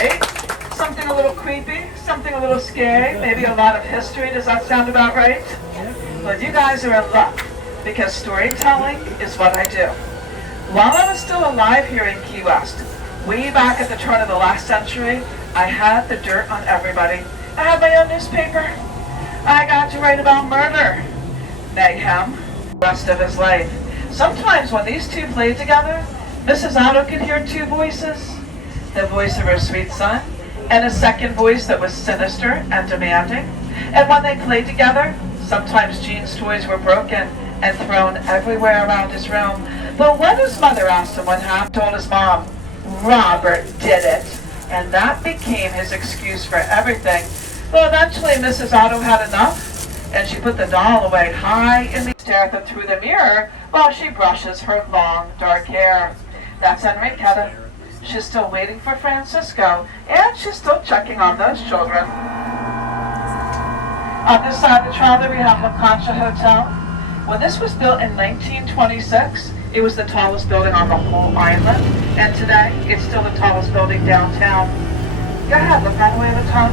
right? Something a little creepy, something a little scary, maybe a lot of history. Does that sound about right? Well, you guys are in luck, because storytelling is what I do. While I was still alive here in Key West, way back at the turn of the last century, I had the dirt on everybody. I had my own newspaper. I got to write about murder, mayhem, the rest of his life. Sometimes when these two played together, Mrs. Otto could hear two voices. The voice of her sweet son, and a second voice that was sinister and demanding. And when they played together, sometimes Gene's toys were broken and thrown everywhere around his room. But when his mother asked him what happened, he told his mom, Robert did it. And that became his excuse for everything. Well, eventually Mrs. Otto had enough, and she put the doll away high in the stare at them through the mirror while she brushes her long, dark hair. That's Enriqueta. She's still waiting for Francisco, and she's still checking on those children. On this side of the trolley, we have La Concha Hotel. When this was built in 1926, it was the tallest building on the whole island, and today, it's still the tallest building downtown. Go ahead, look all the way to the top.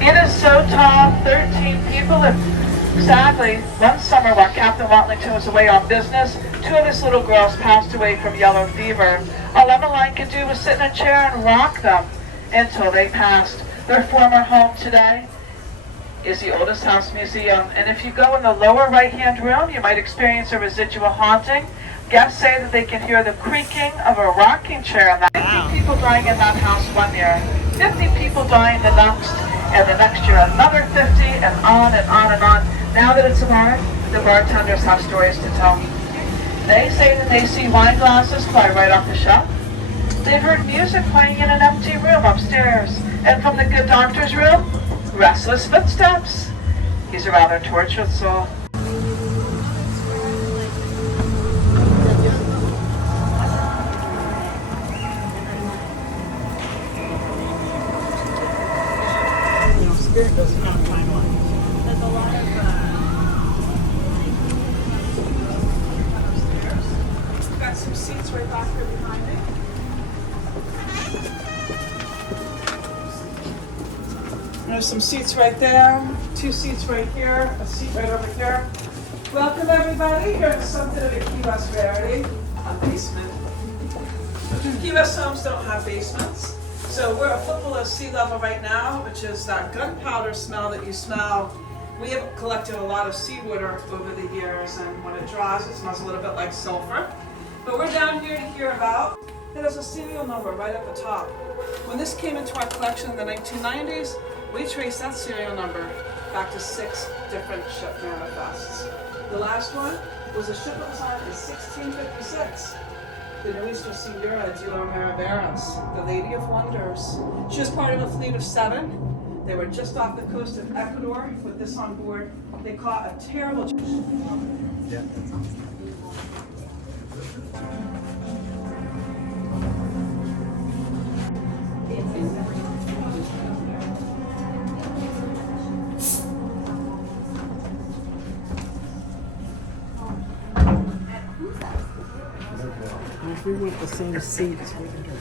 It is so tall, 13 people live. Sadly, one summer while Captain Watlington was away on business, two of his little girls passed away from yellow fever. All Emmeline could do was sit in a chair and rock them until they passed. Their former home today is the Oldest House Museum, and if you go in the lower right-hand room, you might experience a residual haunting. Guests say that they can hear the creaking of a rocking chair in that. 50 people dying in that house one year, 50 people dying the next, and the next year another 50, and on and on and on. Now that it's alive, the bartenders have stories to tell. They say that they see wine glasses fly right off the shelf. They've heard music playing in an empty room upstairs. And from the good doctor's room, restless footsteps. He's a rather tortured soul. Spirit doesn't have a timeline. There's a lot of upstairs. We've got some seats right back here behind me. There's some seats right there, two seats right here, a seat right over here. Welcome everybody. Here's something of a Key West rarity, a basement. Key West homes don't have basements. So we're a foot below sea level right now, which is that gunpowder smell that you smell. We have collected a lot of seawater over the years, and when it dries, it smells a little bit like sulfur. But we're down here to hear about, there's a serial number right at the top. When this came into our collection in the 1990s, we traced that serial number back to 6 different ship manifests. The last one was a ship that was on in 1656. The Nuestra Senora de los Maravillas, the Lady of Wonders. She was part of a fleet of 7. They were just off the coast of Ecuador with this on board. They caught a terrible... Yeah, that's awesome. If we want the same seats, we can do it.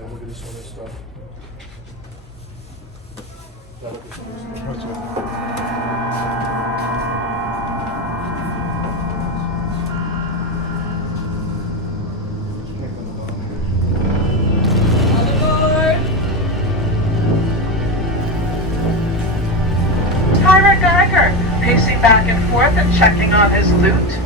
Look at this other stuff. Look at some of this stuff. Pacing back and forth and checking on his loot.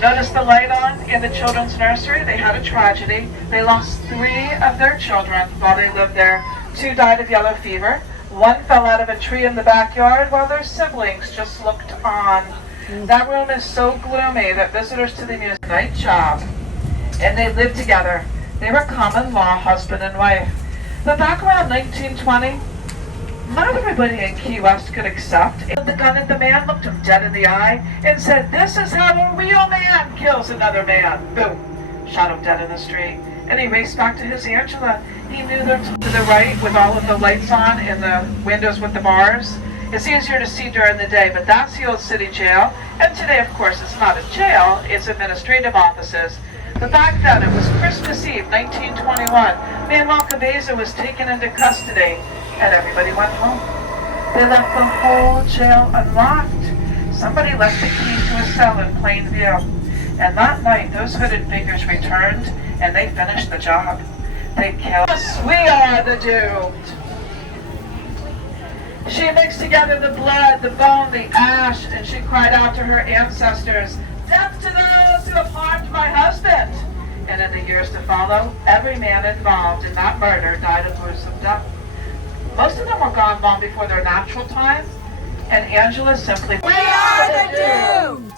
Notice the light on in the children's nursery. They had a tragedy. They lost 3 of their children while they lived there. 2 died of yellow fever. 1 fell out of a tree in the backyard while their siblings just looked on. That room is so gloomy that visitors to the museum night job. And they lived together. They were common law husband and wife. But back around 1920, not everybody in Key West could accept. The gun at the man, looked him dead in the eye, and said, "This is how a real man kills another man." Boom. Shot him dead in the street. And he raced back to his Angela. He knew them to the right with all of the lights on and the windows with the bars. It's easier to see during the day, but that's the old city jail. And today, of course, it's not a jail, it's administrative offices. But back then, it was Christmas Eve, 1921. Manuel Cabeza was taken into custody, and everybody went home. They left the whole jail unlocked. Somebody left the key to a cell in plain view. And that night, those hooded figures returned, and they finished the job. They killed us. We are the doomed. She mixed together the blood, the bone, the ash, and she cried out to her ancestors, "Death to those who have harmed my husband!" And in the years to follow, every man involved in that murder died a gruesome death. Most of them were gone long before their natural time, and Angela simply, "We are the doomed!"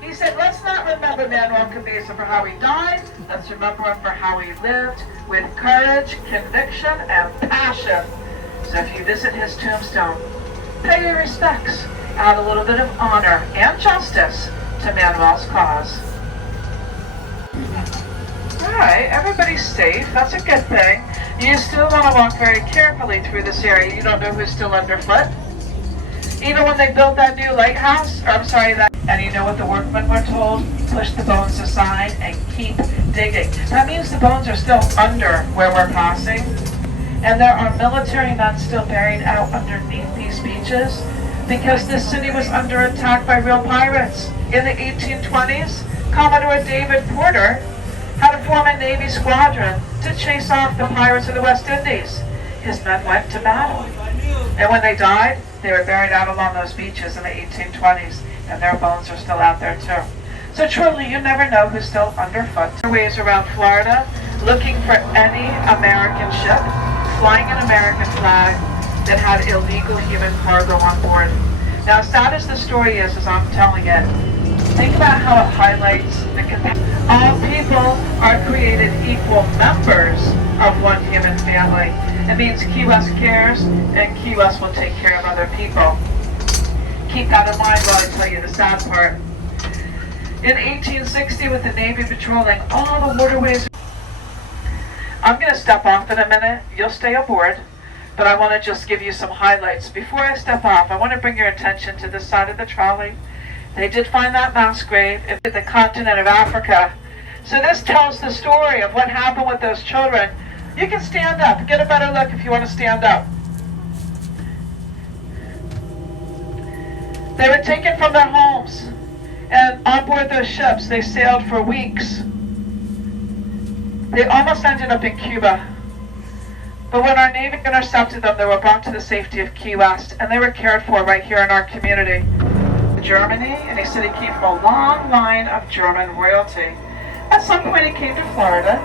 He said, let's not remember Manuel Cabeza for how he died, let's remember him for how he lived, with courage, conviction, and passion. So if you visit his tombstone, pay your respects, add a little bit of honor and justice to Manuel's cause. Alright, everybody's safe, that's a good thing. You still want to walk very carefully through this area, you don't know who's still underfoot. Even when they built that new lighthouse, and you know what the workmen were told? Push the bones aside and keep digging. That means the bones are still under where we're passing. And there are military men still buried out underneath these beaches because this city was under attack by real pirates. In the 1820s, Commodore David Porter had to form a Navy squadron to chase off the pirates of the West Indies. His men went to battle. And when they died, they were buried out along those beaches in the 1820s, and their bones are still out there too. So truly, you never know who's still underfoot. Ways around Florida, looking for any American ship flying an American flag that had illegal human cargo on board. Now, as sad as the story is, as I'm telling it, think about how it highlights the capacity. All people are created equal members of one human family. It means Key West cares, and Key West will take care of other people. Keep that in mind while I tell you the sad part. In 1860, with the Navy patrolling all the waterways, I'm going to step off in a minute. You'll stay aboard, but I want to just give you some highlights. Before I step off, I want to bring your attention to this side of the trolley. They did find that mass grave in the continent of Africa. So this tells the story of what happened with those children. You can stand up. Get a better look if you want to stand up. They were taken from their homes, and on board those ships, they sailed for weeks. They almost ended up in Cuba. But when our Navy intercepted them, they were brought to the safety of Key West, and they were cared for right here in our community. Germany, and he said he came from a long line of German royalty. At some point he came to Florida,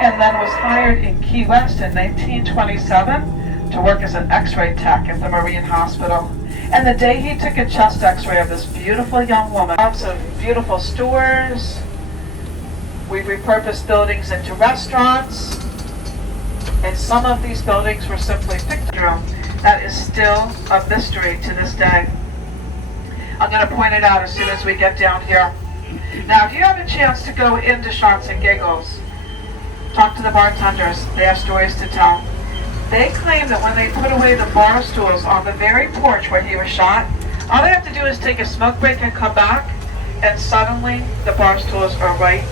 and then was hired in Key West in 1927 to work as an x-ray tech at the Marine Hospital. And the day he took a chest x-ray of this beautiful young woman, lots of beautiful stores, we repurposed buildings into restaurants, and some of these buildings were simply picture. That is still a mystery to this day. I'm going to point it out as soon as we get down here. Now, if you have a chance to go into Shots and Giggles, talk to the bartenders. They have stories to tell. They claim that when they put away the bar stools on the very porch where he was shot, all they have to do is take a smoke break and come back, and suddenly the bar stools are right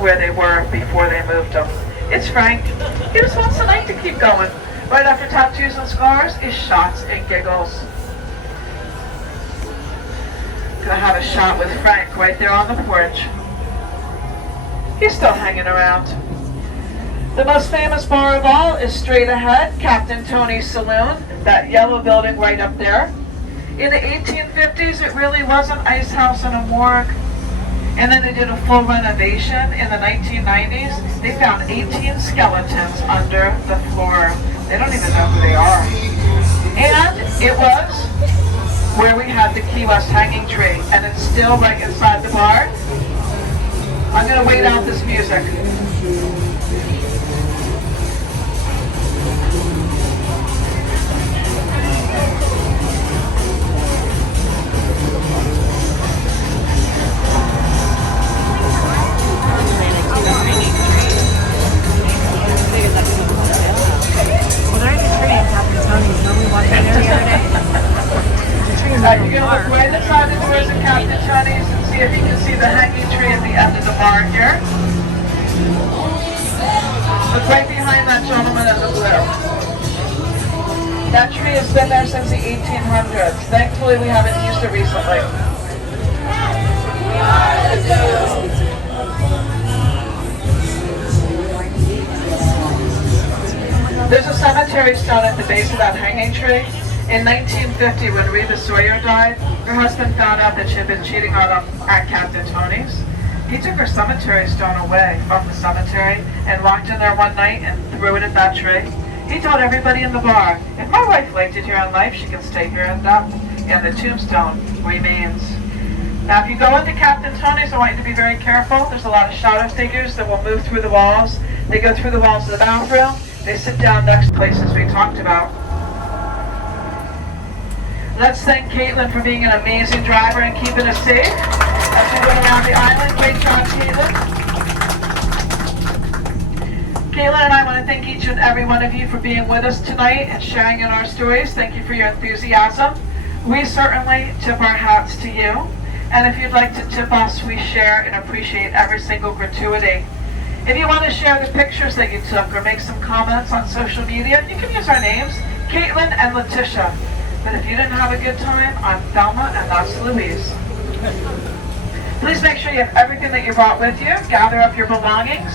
where they were before they moved them. It's Frank. He just wants the night to keep going. Right after tattoos and scars is Shots and Giggles. Gonna have a shot with Frank right there on the porch. He's still hanging around. The most famous bar of all is straight ahead, Captain Tony's Saloon, that yellow building right up there. In the 1850s, it really was an ice house and a morgue. And then they did a full renovation in the 1990s. They found 18 skeletons under the floor. They don't even know who they are. And it was where we had the Key West hanging tree, and it's still right inside the bar. I'm going to wait out this music. Well, there's a tree in Captain Tony's. When we walked in there the other day, Look right inside the doors of Captain Tony's and see if you can see the hanging tree at the end of the bar here. Look right behind that gentleman in the blue. That tree has been there since the 1800s. Thankfully, we haven't used it recently. There's a cemetery stone at the base of that hanging tree. In 1950, when Rita Sawyer died, her husband found out that she had been cheating on him at Captain Tony's. He took her cemetery stone away from the cemetery and walked in there one night and threw it at that tree. He told everybody in the bar, if my wife liked it here in life, she can stay here in death. And the tombstone remains. Now, if you go into Captain Tony's, I want you to be very careful. There's a lot of shadow figures that will move through the walls. They go through the walls of the bathroom. They sit down next places we talked about. Let's thank Caitlin for being an amazing driver and keeping us safe as we went around the island. Great job, Caitlin. Caitlin and I want to thank each and every one of you for being with us tonight and sharing in our stories. Thank you for your enthusiasm. We certainly tip our hats to you. And if you'd like to tip us, we share and appreciate every single gratuity. If you want to share the pictures that you took or make some comments on social media, you can use our names, Caitlin and Letitia. But if you didn't have a good time, I'm Thelma and that's Louise. Please make sure you have everything that you brought with you. Gather up your belongings.